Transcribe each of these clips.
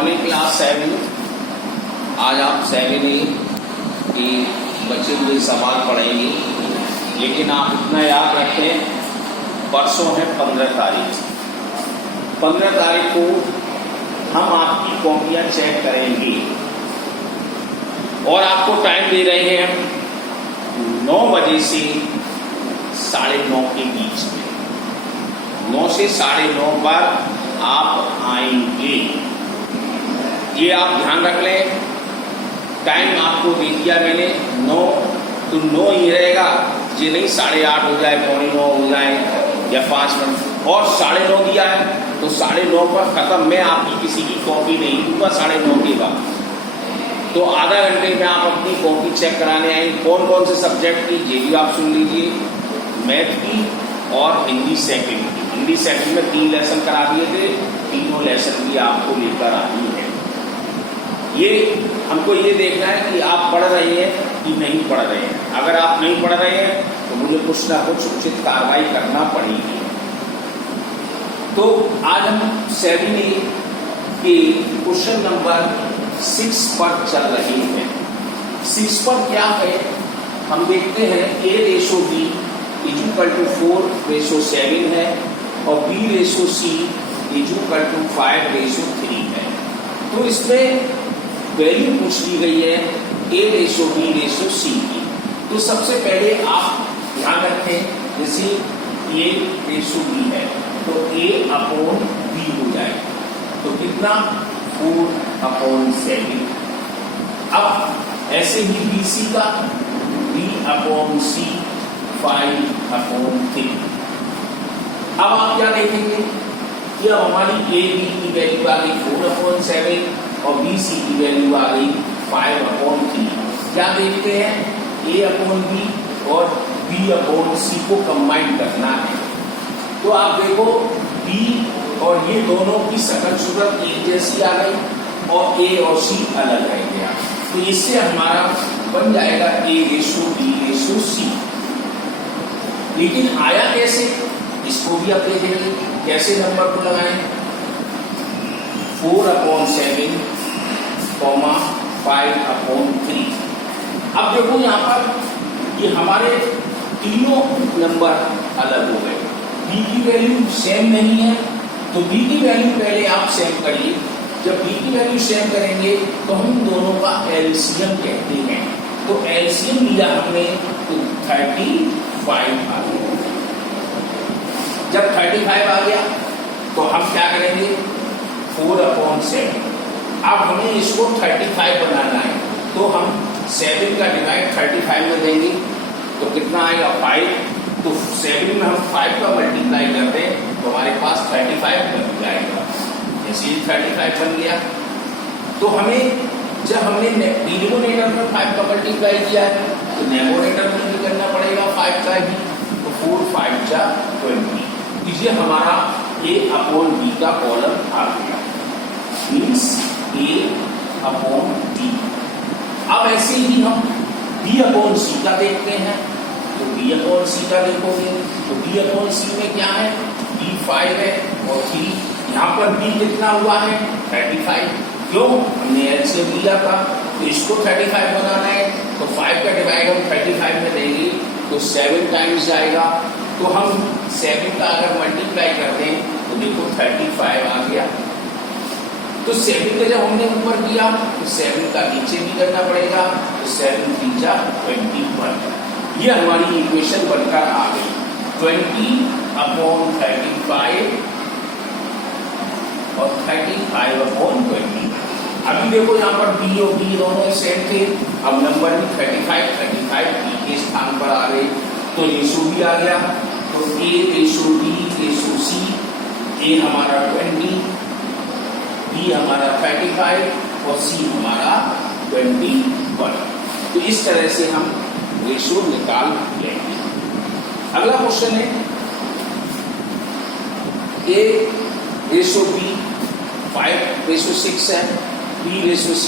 Morning class 7। आज आप 7A की बच्चे हुए सवाल पढ़ेंगे, लेकिन आप इतना याद रखें, परसों है 15 तारीख। 15 तारीख को हम आपकी कॉपियाँ चेक करेंगे और आपको टाइम दे रहे हैं 9 बजे से 9:30 के बीच में। 9 से 9:30 पर आप आएंगे, ये आप ध्यान रख लें। टाइम आपको दे दिया मैंने 9, तो 9 ही रहेगा, ये नहीं 8:30 हो जाए, 9:45 हो जाए या 5 मिनट। और 9:30 दिया है तो 9:30 पर खत्म। मैं आपकी किसी की कॉपी नहीं दूंगा 9:30 के बाद। तो आधा घंटे में आप अपनी कॉपी चेक कराने आए। कौन कौन से सब्जेक्ट की, ये भी आप सुन लीजिए। मैथ की और हिंदी सेकंड की। हिंदी सेकंड में 3 लेसन करा दिए थे, तीनों लेसन भी आपको लेकर आनी है। ये हमको ये देखना है कि आप पढ़ रहे हैं कि नहीं पढ़ रहे हैं। अगर आप नहीं पढ़ रहे हैं तो मुझे कुछ ना कुछ उचित कार्रवाई करना पड़ेगी। तो आज हम 7A के क्वेश्चन नंबर 6 पर चल रहे हैं। 6 पर क्या है हम देखते हैं। A/B = 4/7 है और B/C = 5/3 है। तो इसमें वैल्यू पूछ ली गई है A/B/C की। तो सबसे पहले आप ध्यान रखें, जैसे A/B है तो A/B हो जाए तो कितना 4/7। अब ऐसे ही BC का B/C 5/3। अब आप क्या देखेंगे कि अब हमारी AB की वैल्यू आ गई 4/7 और BC की वैल्यू आ गई 5/3। क्या देखते हैं, A/B और B/C को कंबाइन करना है। तो आप देखो B और ये दोनों की सकल सूरत एक जैसी आ गई और A और C अलग रह गया। तो इससे हमारा बन जाएगा A/B/C। लेकिन आया कैसे, इसको भी आप देखेंगे कैसे नंबर को लगाएं। 4/7, 5/3। अब देखो यहाँ पर ये हमारे तीनों नंबर अलग हो गए। B की वैल्यू सेम नहीं है तो B की वैल्यू पहले आप सेम करिए। जब B की वैल्यू सेम करेंगे तो हम दोनों का एलसीएम कहते हैं। तो एलसीएम लिया हमने तो 35 आ गया। जब 35 आ गया तो हम क्या करेंगे 4/7। अब हमें इसको 35 बनाना है तो हम 7 का डिवाइड 35 में देंगे तो कितना आएगा 5। तो 7 में हम 5 का मल्टीप्लाई करते हैं तो हमारे पास 35 बन जाएगा। जैसे 35 बन गया तो हमें जब हमने डिनोमिनेटर में 5 का मल्टीप्लाई किया है तो न्यूमरेटर में भी करना पड़ेगा 5 का ही। तो 4 5 जा 20। ये हमारा A/B का कॉलम आ गया, मीन्स A/B। अब ऐसे ही हम B/C का देखते हैं। तो B/C का देखोगे तो B/C में क्या है, B5 है और 3। यहाँ पर B कितना हुआ है 35। क्यों, हमने एलसीएम लिया था तो इसको 35 बनाना है तो 5 का डिवाइड हम 35 में देंगे तो 7 टाइम्स जाएगा। तो हम 7 का अगर मल्टीप्लाई करते हैं तो देखो 35 आ गया। तो 7 का जब हमने ऊपर किया तो 7 का नीचे भी करना पड़ेगा तो 7 3 जा 21। ये हमारी इक्वेशन बनकर आ गई 20/35 और 35/20। अभी देखो यहाँ पर B और B दोनों सेम थे। अब नंबर भी 35 B के स्थान पर आ गए तो रेशो भी आ गया। तो A/B/C, A हमारा 20, B हमारा 35 और C हमारा 21। तो इस तरह से हम रेशो निकाल लेंगे। अगला क्वेश्चन है A/B 5/6 है, B/C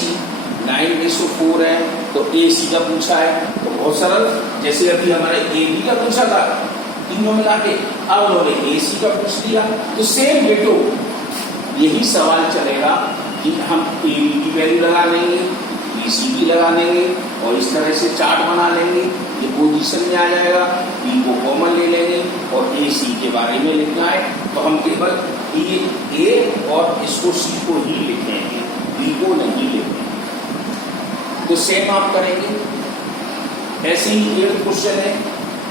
9/4 है। तो AC का पूछा है तो बहुत सरल, जैसे अभी हमारे AB का पूछा था तीनों मिला के, अब उन्होंने AC का पूछ लिया। तो सेम डेटो यही सवाल चलेगा कि हम ए बी की वैल्यू लगा लेंगे, बी सी की लगा लेंगे और इस तरह से चार्ट बना लेंगे, ये पोजीशन में आ जाएगा। बी को कॉमन ले लेंगे और ए सी के बारे में लिखना है तो हम केवल ए और इसको सी को ही लिखेंगे, बी को नहीं लिखेंगे। तो सेम आप करेंगे। ऐसे ही 8th क्वेश्चन है,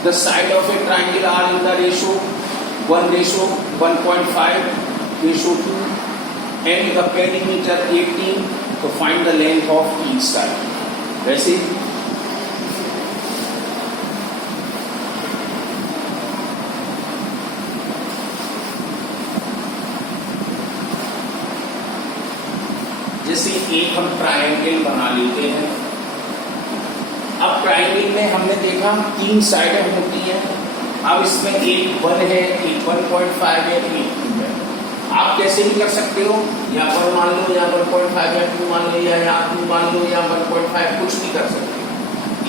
the side of a triangle are in the ratio 1:1.5:2 and the perimeter 18, तो find the length of each side। वैसे जैसे एक हम ट्रायंगल बना लेते हैं। अब ट्रायंगल में हमने देखा 3 साइडें होती हैं। अब इसमें एक 1 है, एक 1.5 है, एक 2 है। आप कैसे भी कर सकते हो, यहाँ पर मान लो, यहाँ 1.5 या 2 मान लो, या यहाँ 2 मान लो, या 1.5, कुछ भी कर सकते हो।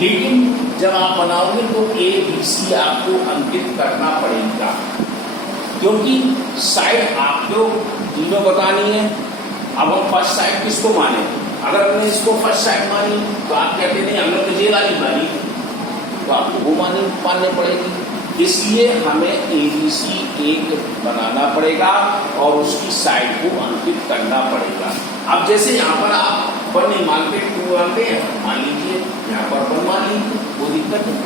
लेकिन जब आप बनाओगे तो ए बी सी आपको अंकित करना पड़ेगा, क्योंकि साइड आपको तीनों बतानी है। अब हम फर्स्ट साइड किसको माने? अगर हमने इसको फर्स्ट साइड मानी तो आप कहते नहीं हमने तो ये वाली मानी, तो आपको वो माननी पड़ेगी। इसलिए हमें एबीसी एक बनाना पड़ेगा और उसकी साइड को अंकित करना पड़ेगा। अब जैसे यहाँ पर आप 1 नहीं मानते, 2 मानते हैं, मान लीजिए यहाँ पर 1 मान लीजिए, कोई दिक्कत नहीं।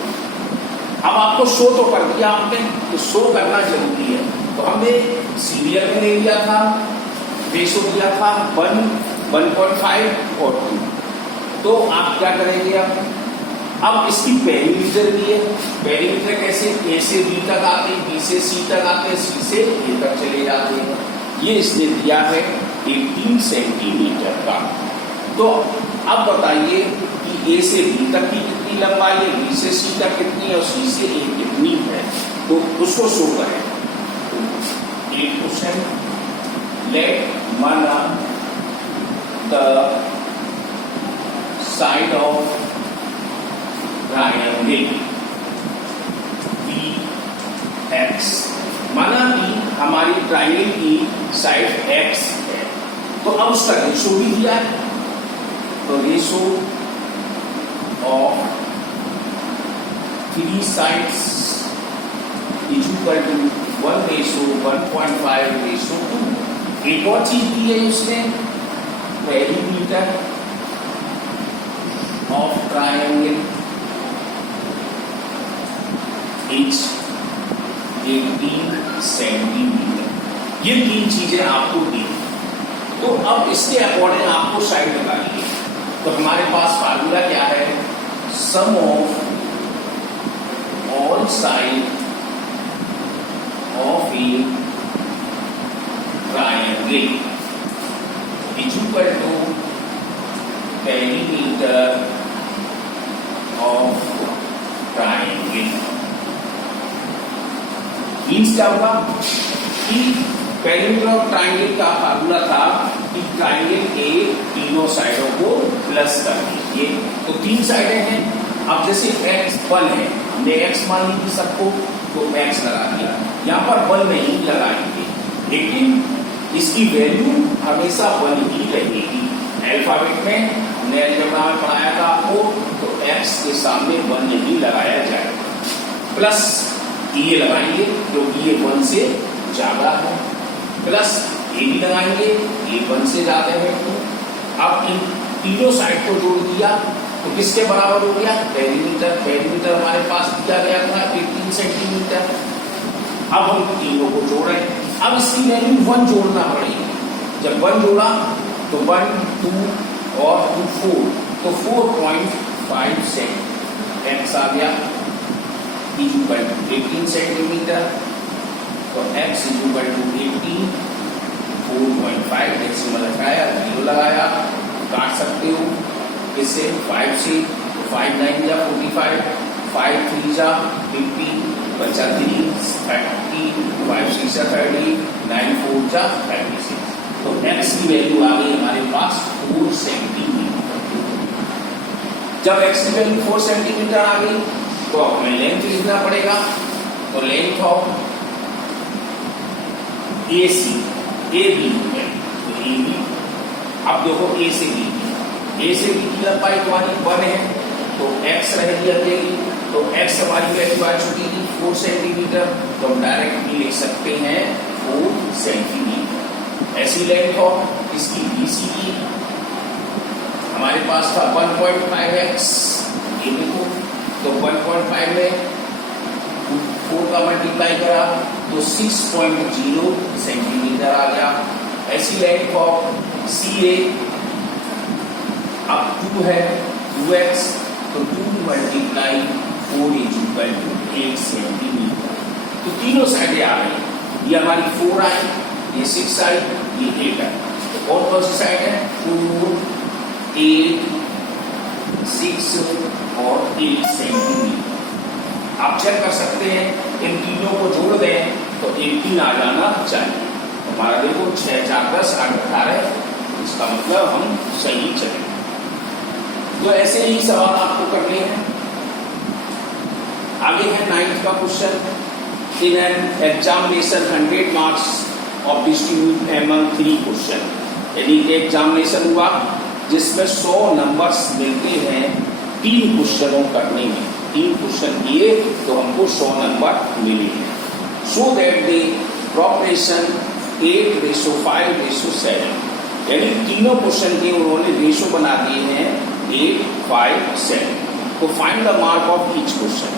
अब आपको शो तो कर दिया आपने, तो शो करना जरूरी है। तो हमने सीरियल में ले लिया था, रेशो दिया था 1, 1.5 और 2। तो आप क्या करेंगे? अब इसकी पेरीमीटर भी है। पेरीमीटर कैसे? ए से बी तक आते हैं, बी से सी तक आते हैं, सी से ए तक चले जाते हैं। ये इसने दिया है 18 सेंटीमीटर का। तो अब बताइए कि ए से बी तक की कितनी लंबाई है, बी से सी तक कितनी है और सी से ए कितनी है, तो उसको शो करें। एक क्वेश्चन, लेट माना the side of triangle be x, माना कि हमारी ट्रायंगल की साइड एक्स है, तो अब उसका रेशो भी दिया है। तो ratio of 3 sides is equal to 1:1.5:2। एक और चीज दी है उसने, perimeter of triangle is 18 centimetre. ये 3 चीजें आपको दी। तो अब इसके अकॉर्डिंग आपको साइड लगानी है। तो हमारे पास फार्मूला क्या है? Sum of all side of a triangle is equal to perimeter of triangle. Means क्या होगा कि पेरीमीटर ऑफ ट्रायंगल का फार्मूला था कि ट्रायंगल के तीनों साइडों को प्लस कर दीजिए। तो 3 साइडें हैं। अब जैसे x1 है, हमने x मान ली थी सबको, तो x लगा दिया। यहाँ पर 1 नहीं लगाएंगे, लेकिन इसकी वैल्यू हमेशा 1 ही रहेगी। अल्फाबेट में हमने अलजेब्रा में पढ़ाया था आपको, तो x के सामने 1 नहीं लगाया जाएगा। प्लस ये लगाएंगे क्योंकि ये 1 से ज्यादा है, प्लस ये भी लगाएंगे, ये 1 से ज्यादा है। अब इन तीनों साइड को जोड़ दिया तो किसके बराबर हो गया? पेरीमीटर हमारे पास दिया गया था 18 सेंटीमीटर। अब हम तीनों को जोड़ रहे हैं। अब इसकी वैल्यू 1 जोड़ना पड़ेगी। जब 1 जोड़ा तो 1, 2 और 2 4, तो 4.5 सेंट एक्स आ गया इज इक्वल टू 18 सेंटीमीटर। तो x is equal to 18, 4.5 decimal हटाया, 0 लगाया, काट सकते हो इससे 5 से, 5 9 जा 45, 5 3 जा 50, बचा 3 30, 5 6 जा 30, 9 4 जा 36। तो x की वैल्यू आ गई हमारे पास 4 सेंटीमीटर। जब x की वैल्यू 4 सेंटीमीटर आ गई तो हमें लेंथ लिखना पड़ेगा। तो लेंथ ऑफ AC, AB है, तो AB अब देखो ए से बी की लंबाई तुम्हारी 1 है, तो x रहेगी अकेली, तो x हमारी वैल्यू आ चुकी थी 4 सेंटीमीटर, तो हम डायरेक्टली लिख सकते हैं 4 सेंटीमीटर। ऐसी लेंथ ऑफ इसकी BC की हमारे पास था 1.5x, ये देखो, तो 1.5 में 4 का मल्टीप्लाई करा तो 6.0 सेंटीमीटर आ गया। ऐसी लेंथ ऑफ CA अब 2 है 2x, तो 2 multiply 4 is equal to 8 centimetre. तो तीनों साइडें आ गई, ये हमारी 4 आई, ये 6 आई, ये 8 आई। तो और कौन सी साइड है? 4, 8, 6 और 8 सेंटीमीटर। आप चेक कर सकते हैं, इन तीनों को जोड़ दें तो 18 आ जाना चाहिए। हमारा देखो 6, 4, 10, 8, 18, इसका मतलब हम सही चलेंगे। तो ऐसे ही सवाल आपको करने हैं। आगे है 9th का question. In an examination 100 marks of distribute among 3 question. यानी कि एग्जामिनेशन हुआ जिसमें 100 नंबर्स मिलते हैं 3 क्वेश्चनों करने में। 3 क्वेश्चन किए तो हमको 100 नंबर मिले हैं। सो दैट द प्रोपोर्शन 8:5:7, यानी तीनों क्वेश्चन के उन्होंने रेशो बना दिए हैं 8, 5, 7। तो find the mark of each question.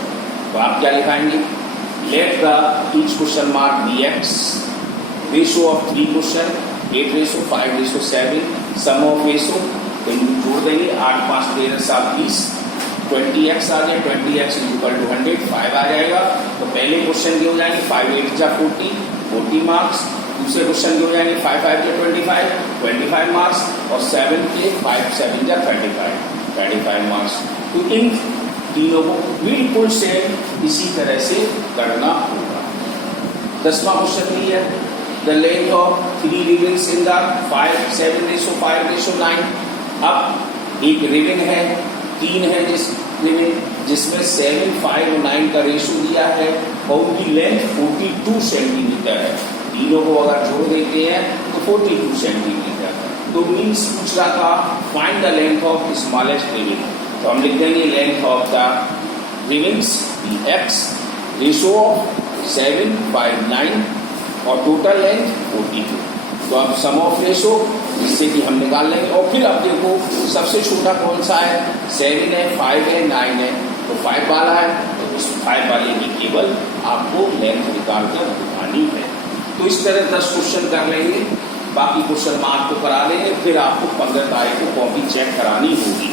तो आप क्या लिखाएंगे? Let the each question mark be x, ratio of 3 question 8:5:7, sum of ratio तो जोड़ देंगे 8, 5, 13, 7, 20, 20x आ गया, 20x इज इक्वल टू 100, 5 आ जाएगा। तो पहले क्वेश्चन के हो जाएंगे 5 8 जा 40 मार्क्स। दूसरे क्वेश्चन के हो जाएंगे 5 5 जा 25 मार्क्स, और 7 के 5 7 जा 35 मार्क्स। तो इन तीनों को बिल्कुल सेम इसी तरह से करना होगा। 10वां क्वेश्चन भी है, the length of 3 ribbons in the 5 7:5:9। अब एक रिबन है, 3 है जिसमें 7, 5 और 9 का रेशो दिया है और उनकी लेंथ 42 सेंटीमीटर है। तीनों को अगर जोड़ देते हैं तो 42 सेंटीमीटर। तो मीन्स पूछ रहा था find the length of smallest ribbon. तो हम लिख देंगे length of the ribbons x, ratio of 7, 5, 9 और टोटल लेंथ 42। तो अब सम ऑफ रेशो इससे कि हम निकाल लेंगे। और फिर अब देखो सबसे छोटा कौन सा है? 7 है, 5 है, 9 है, तो 5 वाला है, तो उस 5 वाले की केवल आपको लेंथ निकाल कर दिखानी है। तो इस तरह 10 क्वेश्चन कर लेंगे, बाकी क्वेश्चन मार्क को करा लेंगे। फिर आपको 15 तारीख को कॉपी चेक करानी होगी।